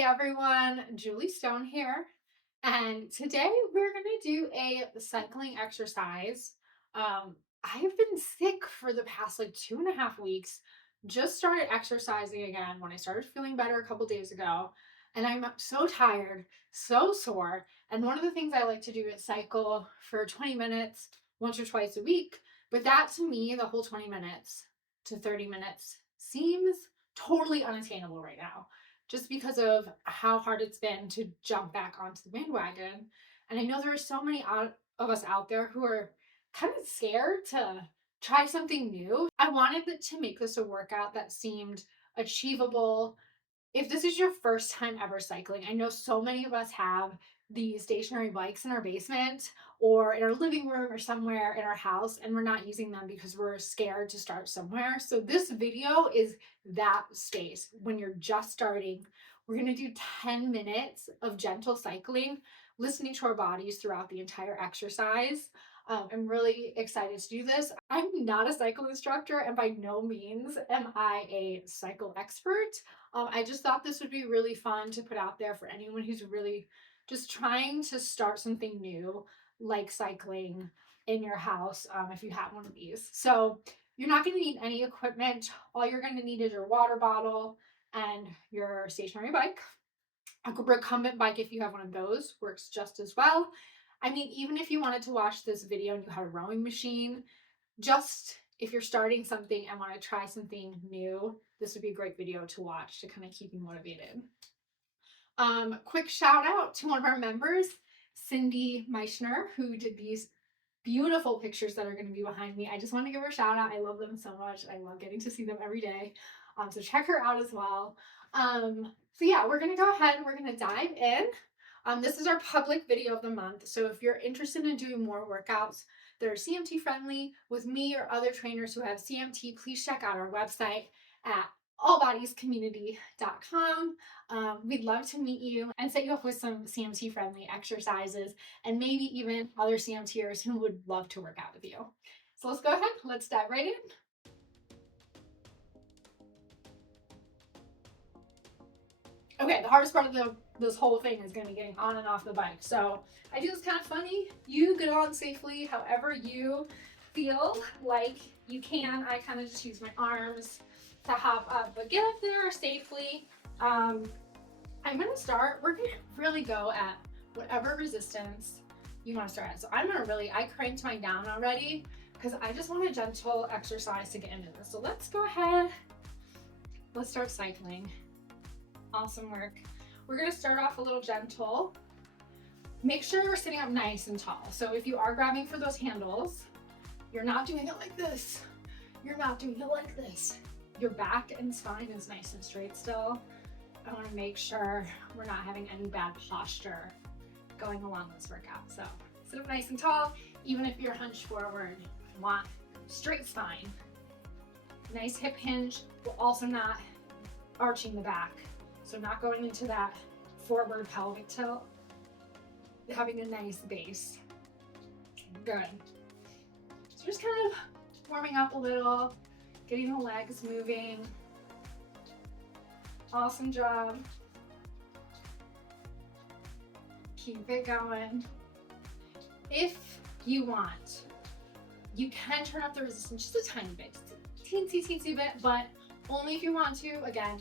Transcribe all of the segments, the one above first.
Hey everyone, Julie Stone here, and today we're gonna do a cycling exercise. I have been sick for the past like 2.5 weeks. Just started exercising again when I started feeling better a couple days ago, and I'm so tired, so sore. And one of the things I like to do is cycle for 20 minutes once or twice a week. But that to me, the whole 20 minutes to 30 minutes seems totally unattainable right now just because of how hard it's been to jump back onto the bandwagon. And I know there are so many of us out there who are kind of scared to try something new. I wanted to make this a workout that seemed achievable. If this is your first time ever cycling, I know so many of us have these stationary bikes in our basement or in our living room or somewhere in our house, and we're not using them because we're scared to start somewhere. So, this video is that space when you're just starting. We're gonna do 10 minutes of gentle cycling, listening to our bodies throughout the entire exercise. I'm really excited to do this. I'm not a cycle instructor, and by no means am I a cycle expert. I just thought this would be really fun to put out there for anyone who's really just trying to start something new, like cycling in your house, if you have one of these. So you're not going to need any equipment. All you're going to need is your water bottle and your stationary bike. A recumbent bike, if you have one of those, works just as well. I mean, even if you wanted to watch this video and you had a rowing machine, just if you're starting something and want to try something new, this would be a great video to watch to kind of keep you motivated. Quick shout out to one of our members, Cindy Meichner, who did these beautiful pictures that are going to be behind me. I just want to give her a shout out. I love them so much. I love getting to see them every day. So check her out as well. So yeah, we're going to go ahead and we're going to dive in. This is our public video of the month. So if you're interested in doing more workouts that are CMT friendly with me or other trainers who have CMT, please check out our website at allbodiescommunity.com. We'd love to meet you and set you up with some CMT friendly exercises and maybe even other CMTers who would love to work out with you. So let's go ahead, let's dive right in. Okay, the hardest part of this whole thing is going to be getting on and off the bike. So I do this kind of funny. You get on safely however you feel like you can. I kind of just use my arms to hop up, but get up there safely. I'm going to start. We're going to really go at whatever resistance you want to start at. So I'm going to I cranked mine down already because I just want a gentle exercise to get into this. So let's go ahead. Let's start cycling. Awesome work. We're going to start off a little gentle. Make sure you're sitting up nice and tall. So if you are grabbing for those handles, you're not doing it like this. You're not doing it like this. Your back and spine is nice and straight still. I want to make sure we're not having any bad posture going along this workout. So sit up nice and tall, even if you're hunched forward. You want straight spine. Nice hip hinge, but also not arching the back. So not going into that forward pelvic tilt, having a nice base. Good. So just kind of warming up a little, getting the legs moving. Awesome job. Keep it going. If you want, you can turn up the resistance just a tiny bit, teensy bit, but only if you want to. Again,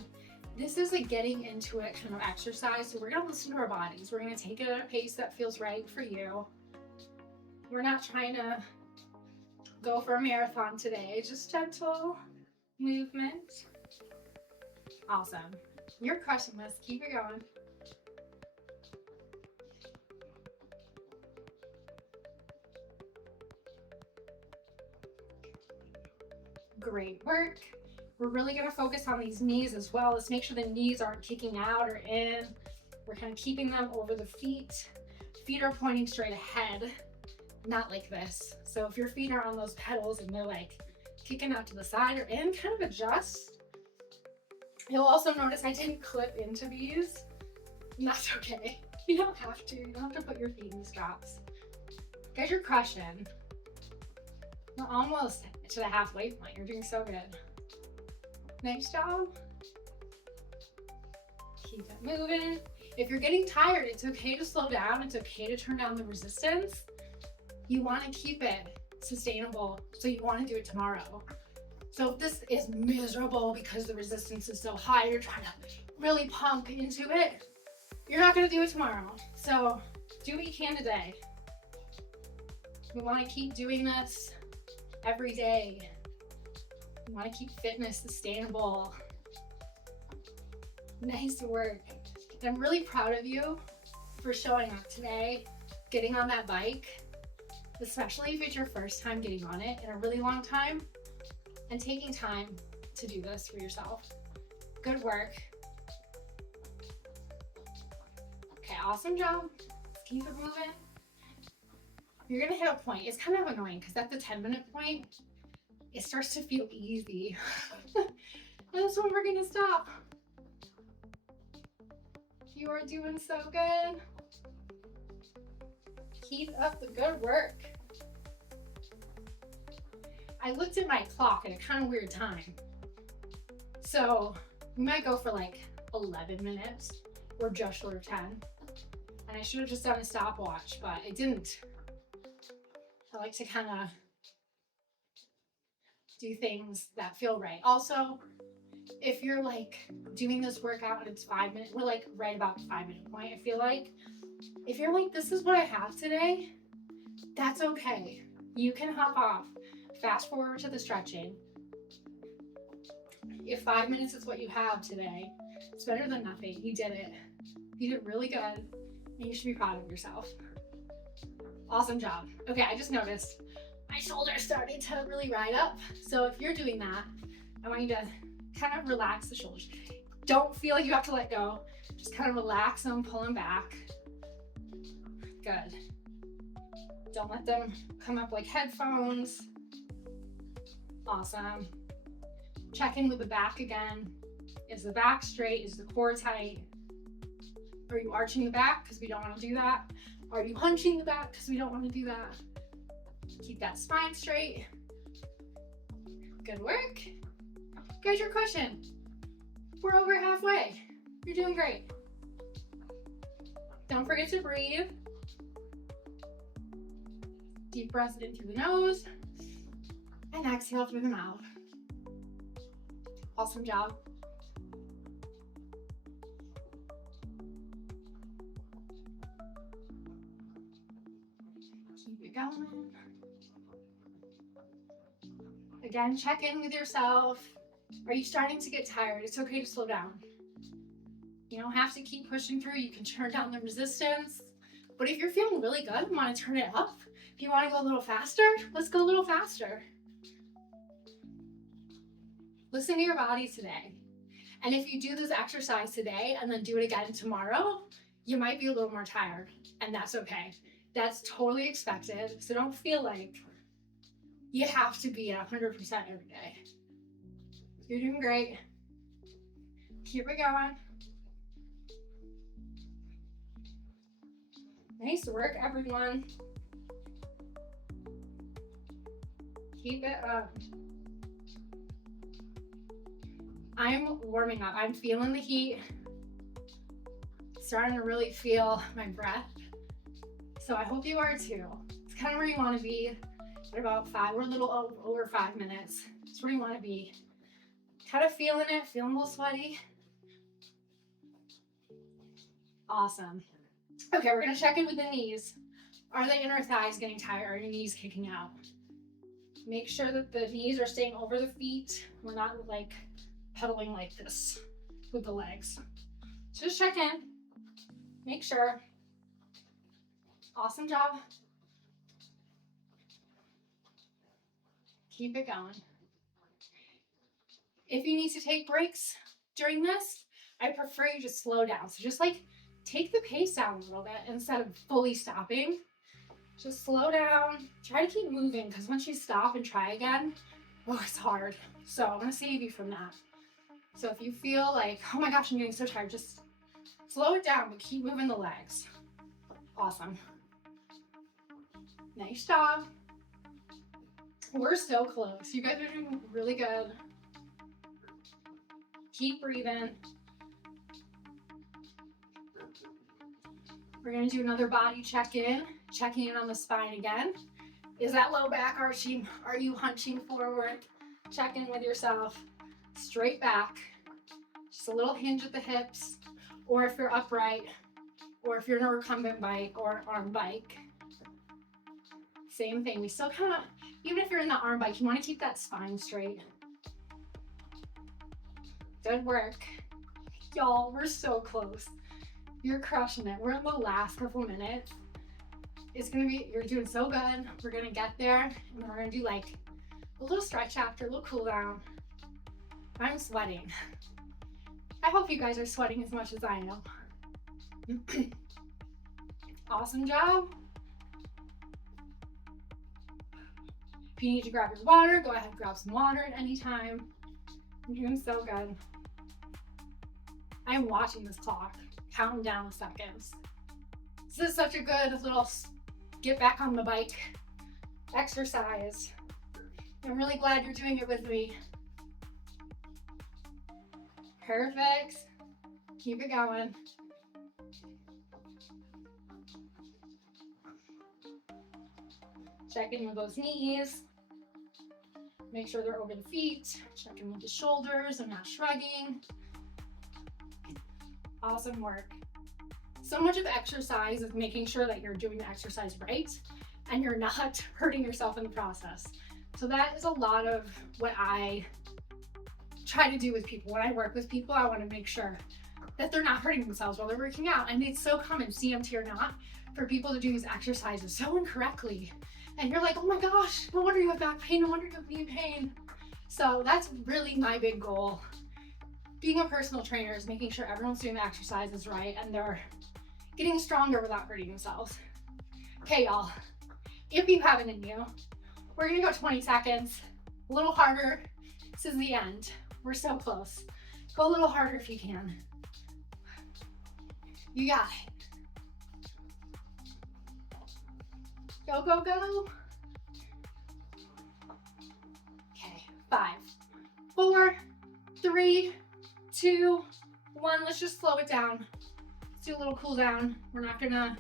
this is a getting into it kind of exercise. So we're gonna listen to our bodies. We're gonna take it at a pace that feels right for you. We're not trying to go for a marathon today, just gentle movement. Awesome. You're crushing this. Keep it going. Great work. We're really going to focus on these knees as well. Let's make sure the knees aren't kicking out or in. We're kind of keeping them over the feet. Feet are pointing straight ahead, not like this. So if your feet are on those pedals and they're like kicking out to the side or in, kind of adjust. You'll also notice I didn't clip into these. And that's okay. You don't have to. You don't have to put your feet in straps. Guys, you're crushing. We're almost to the halfway point. You're doing so good. Nice job. Keep it moving. If you're getting tired, it's okay to slow down. It's okay to turn down the resistance. You want to keep it sustainable, so you want to do it tomorrow. So if this is miserable because the resistance is so high, you're trying to really pump into it, you're not going to do it tomorrow. So do what you can today. We want to keep doing this every day. We want to keep fitness sustainable. Nice work. And I'm really proud of you for showing up today, getting on that bike, especially if it's your first time getting on it in a really long time, and taking time to do this for yourself. Good work. Okay, awesome job. Let's keep it moving. You're gonna hit a point. It's kind of annoying because at the 10-minute point, it starts to feel easy. And that's when we're gonna stop. You are doing so good. Keep up the good work. I looked at my clock at a kind of weird time. So we might go for like 11 minutes or just short of 10. And I should have just done a stopwatch, but I didn't. I like to kind of do things that feel right. Also, if you're like doing this workout and it's 5 minutes, we're like right about the 5-minute point, I feel like. If you're like, this is what I have today, that's okay. You can hop off. Fast forward to the stretching. If 5 minutes is what you have today, it's better than nothing. You did it. You did really good, and you should be proud of yourself. Awesome job. Okay, I just noticed my shoulders starting to really ride up. So if you're doing that, I want you to kind of relax the shoulders. Don't feel like you have to let go. Just kind of relax them, pull them back. Good. Don't let them come up like headphones. Awesome. Check in with the back again. Is the back straight? Is the core tight? Are you arching the back? Because we don't want to do that. Are you hunching the back? Because we don't want to do that. Keep that spine straight. Good work. Guys, your cushion. We're over halfway. You're doing great. Don't forget to breathe. Deep breath in through the nose and exhale through the mouth. Awesome job. Keep it going. Again, check in with yourself. Are you starting to get tired? It's okay to slow down. You don't have to keep pushing through. You can turn down the resistance. But if you're feeling really good and want to turn it up, if you want to go a little faster, let's go a little faster. Listen to your body today. And if you do this exercise today and then do it again tomorrow, you might be a little more tired, and that's okay. That's totally expected. So don't feel like you have to be at 100% every day. You're doing great. Keep it going. Nice work, everyone. Keep it up. I'm warming up. I'm feeling the heat. Starting to really feel my breath. So I hope you are too. It's kind of where you want to be at about 5. We're a little over 5 minutes. It's where you want to be. Kind of feeling it, feeling a little sweaty. Awesome. Okay, we're gonna check in with the knees. Are the inner thighs getting tired? Are your knees kicking out? Make sure that the knees are staying over the feet. We're not like pedaling like this with the legs. So just check in. Make sure. Awesome job. Keep it going. If you need to take breaks during this, I prefer you just slow down. So just like take the pace down a little bit instead of fully stopping. Just slow down. Try to keep moving, because once you stop and try again, oh, it's hard. So I'm gonna save you from that. So if you feel like, oh my gosh, I'm getting so tired, just slow it down, but keep moving the legs. Awesome. Nice job. We're so close. You guys are doing really good. Keep breathing. We're gonna do another body check-in, checking in on the spine again. Is that low back arching? Are you hunching forward? Check in with yourself. Straight back. Just a little hinge at the hips, or if you're upright, or if you're in a recumbent bike or an arm bike. Same thing. We still kind of, even if you're in the arm bike, you want to keep that spine straight. Good work. Y'all, we're so close. You're crushing it. We're in the last couple minutes. It's gonna be, you're doing so good. We're gonna get there, and we're gonna do like a little stretch after, a little cool down. I'm sweating. I hope you guys are sweating as much as I am. Awesome job. If you need to grab your water, go ahead and grab some water at any time. You're doing so good. I'm watching this clock, counting down the seconds. This is such a good little get back on the bike exercise. I'm really glad you're doing it with me. Perfect. Keep it going. Check in with those knees. Make sure they're over the feet. Check in with the shoulders. I'm not shrugging. Awesome work. So much of exercise is making sure that you're doing the exercise right and you're not hurting yourself in the process. So that is a lot of what I try to do with people. When I work with people, I want to make sure that they're not hurting themselves while they're working out. And it's so common, CMT or not, for people to do these exercises so incorrectly. And you're like, oh my gosh, no wonder you have back pain, no wonder you have knee pain. So that's really my big goal. Being a personal trainer is making sure everyone's doing the exercises right and they're getting stronger without hurting themselves. Okay, y'all, if you have it in you, we're gonna go 20 seconds, a little harder. This is the end. We're so close. Go a little harder if you can. You got it. Go, go, go. Okay, 5, 4, 3, 2, 1. Let's just slow it down. Let's do a little cool down. We're not gonna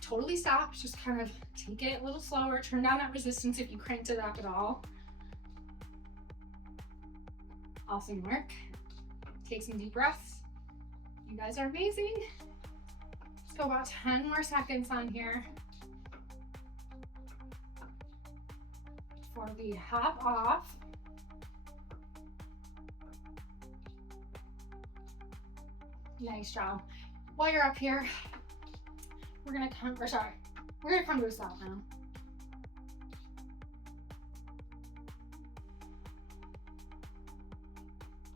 totally stop. Just kind of take it a little slower. Turn down that resistance if you cranked it up at all. Awesome work. Take some deep breaths. You guys are amazing. Let's go about 10 more seconds on here before we hop off. Nice job. While you're up here, we're gonna come to a stop now.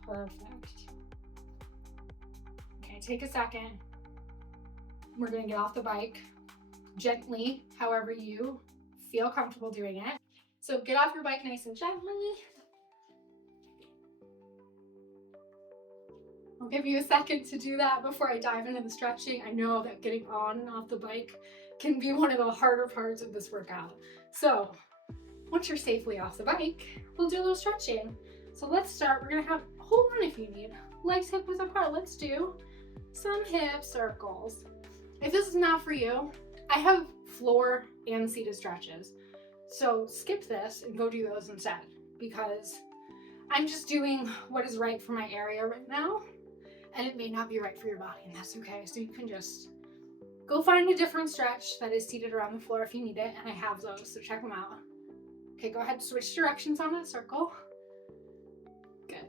Perfect. Okay, take a second. We're gonna get off the bike gently, however you feel comfortable doing it. So get off your bike nice and gently. I'll give you a second to do that before I dive into the stretching. I know that getting on and off the bike can be one of the harder parts of this workout. So once you're safely off the bike, we'll do a little stretching. So let's start. We're gonna have, hold on if you need, legs hip width apart. Let's do some hip circles. If this is not for you, I have floor and seated stretches. So skip this and go do those instead, because I'm just doing what is right for my area right now, and it may not be right for your body, and that's okay. So you can just go find a different stretch that is seated around the floor if you need it, and I have those, so check them out. Okay, go ahead and switch directions on that circle. Good.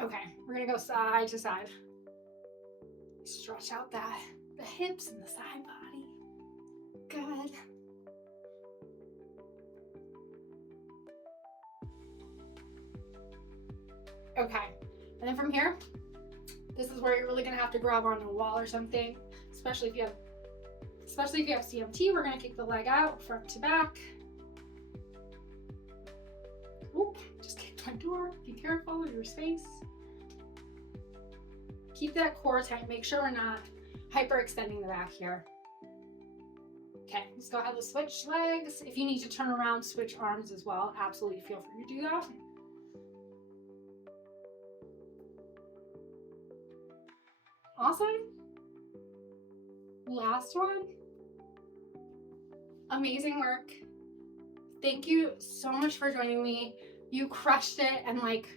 Okay, we're gonna go side to side. Stretch out the hips and the side body. Good. Okay, and then from here, this is where you're really gonna have to grab onto a wall or something, especially if you have CMT. We're gonna kick the leg out front to back. Oop, just kicked my door. Be careful of your space. Keep that core tight. Make sure we're not hyperextending the back here. Okay, let's go ahead and switch legs. If you need to turn around, switch arms as well. Absolutely feel free to do that. Awesome. Last one. Amazing work. Thank you so much for joining me. You crushed it, and like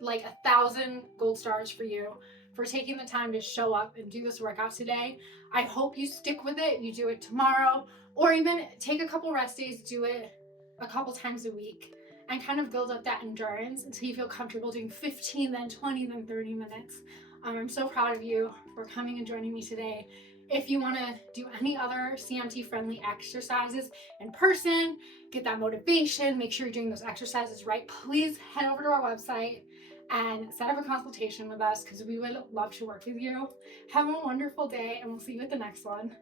1,000 gold stars for you for taking the time to show up and do this workout today. I hope you stick with it. You do it tomorrow, or even take a couple rest days, do it a couple times a week, and kind of build up that endurance until you feel comfortable doing 15, then 20, then 30 minutes. I'm so proud of you for coming and joining me today. If you want to do any other CMT friendly exercises in person, get that motivation, make sure you're doing those exercises right, please head over to our website and set up a consultation with us because we would love to work with you. Have a wonderful day, and we'll see you at the next one.